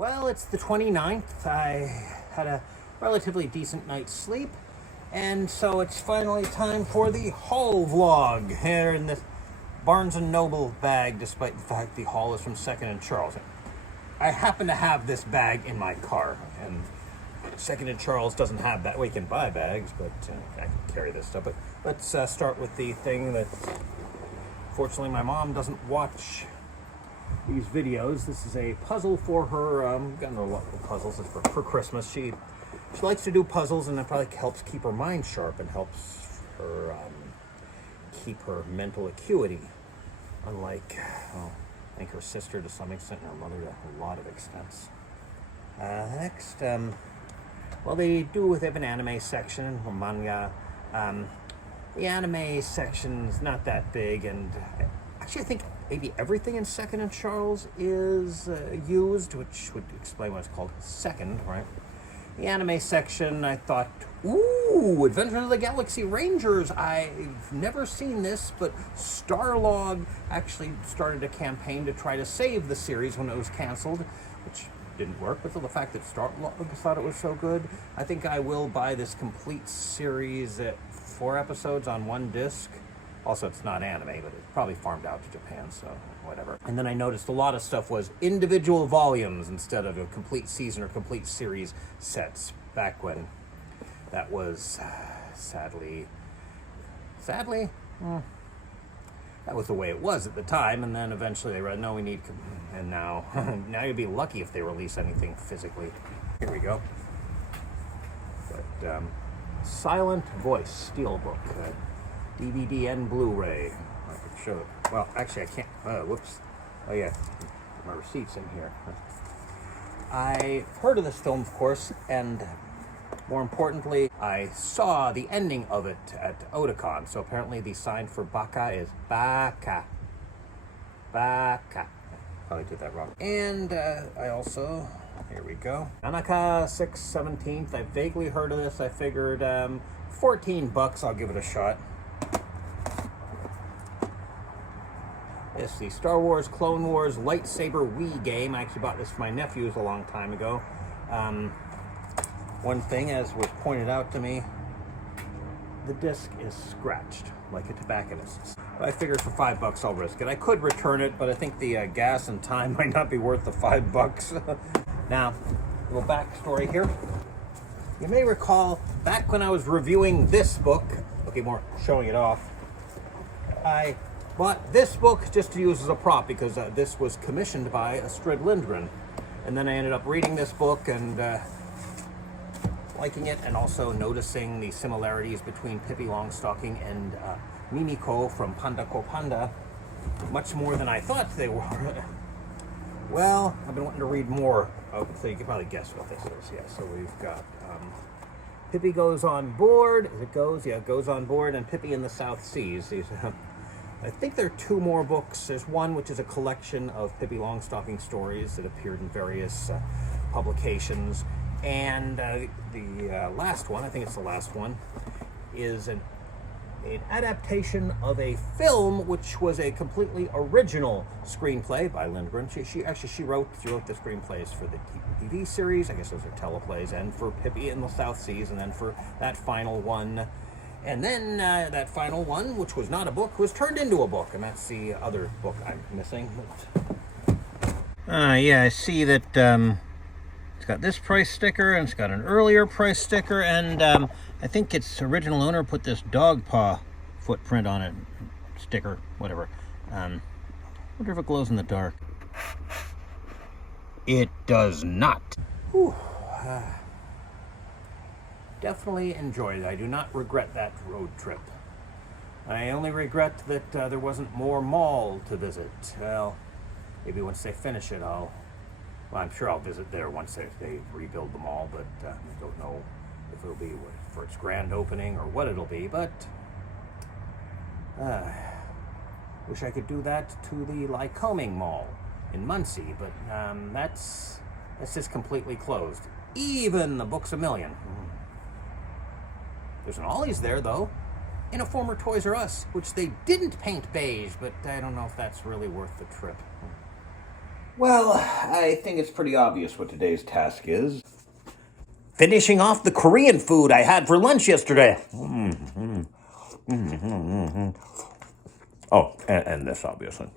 Well, it's the 29th. I had a relatively decent night's sleep, and so it's finally time for the haul vlog here in this Barnes & Noble bag, despite the fact the haul is from 2nd and Charles. I happen to have this bag in my car, and 2nd and Charles doesn't have that. We can buy bags, but I can carry this stuff. But let's start with the thing that, fortunately, my mom doesn't watch these videos. This is a puzzle for her. Gotten her a lot of puzzles. It's for Christmas. She likes to do puzzles, and that probably helps keep her mind sharp and helps her keep her mental acuity. Unlike, I think her sister to some extent, and her mother to a lot of extents. Next, well, they have an anime section or manga. The anime section is not that big, and actually I think maybe everything in 2nd and Charles is used, which would explain why it's called 2nd, right? The anime section, I thought, ooh, Adventures of the Galaxy Rangers. I've never seen this, but Starlog actually started a campaign to try to save the series when it was canceled, which didn't work, but the fact that Starlog thought it was so good, I think I will buy this complete series at 4 episodes on one disc. Also, it's not anime, but it's probably farmed out to Japan, so whatever. And then I noticed a lot of stuff was individual volumes instead of a complete season or complete series sets, back when that was, sadly, that was the way it was at the time. And then eventually they read, no, we need, and now, now you'd be lucky if they release anything physically. Here we go. But Silent Voice Steelbook. DVD and Blu-ray. I could show it. Well, actually, I can't. Whoops. Oh, yeah. My receipt's in here. I heard of this film, of course, and more importantly, I saw the ending of it at Otakon. So apparently the sign for Baka is Baka. Baka. Probably did that wrong. And I also, here we go. Nanaka 6/17th. I vaguely heard of this. I figured $14, I'll give it a shot. It's the Star Wars Clone Wars lightsaber Wii game. I actually bought this for my nephews a long time ago. One thing, as was pointed out to me, the disc is scratched like a tobacconist's. I figured for $5 I'll risk it. I could return it, but I think the gas and time might not be worth the $5. Now, a little backstory here. You may recall back when I was reviewing this book, okay, more showing it off, I bought this book just to use as a prop because this was commissioned by Astrid Lindgren. And then I ended up reading this book and liking it, and also noticing the similarities between Pippi Longstocking and Mimiko from Panda Ko Panda, much more than I thought they were. Well, I've been wanting to read more, so you can probably guess what this is. Yeah, so we've got Pippi Goes on Board. It goes on board, and Pippi in the South Seas. These, I think there are 2 more books. There's one which is a collection of Pippi Longstocking stories that appeared in various publications. And the last one, I think it's the last one, is an adaptation of a film which was a completely original screenplay by Lindgren. She wrote the screenplays for the TV series, I guess those are teleplays, and for Pippi in the South Seas, and then for that final one. And then that final one, which was not a book, was turned into a book, and that's the other book I'm missing. Yeah, I see that it's got this price sticker, and it's got an earlier price sticker, and I think its original owner put this dog paw footprint on it, sticker, whatever. Wonder if it glows in the dark. It does not. Whew. Definitely enjoyed it. I do not regret that road trip. I only regret that there wasn't more mall to visit. Well, maybe once they finish it, well, I'm sure I'll visit there once they rebuild the mall, but I don't know if it'll be for its grand opening or what it'll be, but wish I could do that to the Lycoming Mall in Muncie, but that's just completely closed. Even the Books A Million. There's an Ollie's there, though, in a former Toys R Us, which they didn't paint beige, but I don't know if that's really worth the trip. Well, I think it's pretty obvious what today's task is. Finishing off the Korean food I had for lunch yesterday. Oh, and this, obviously.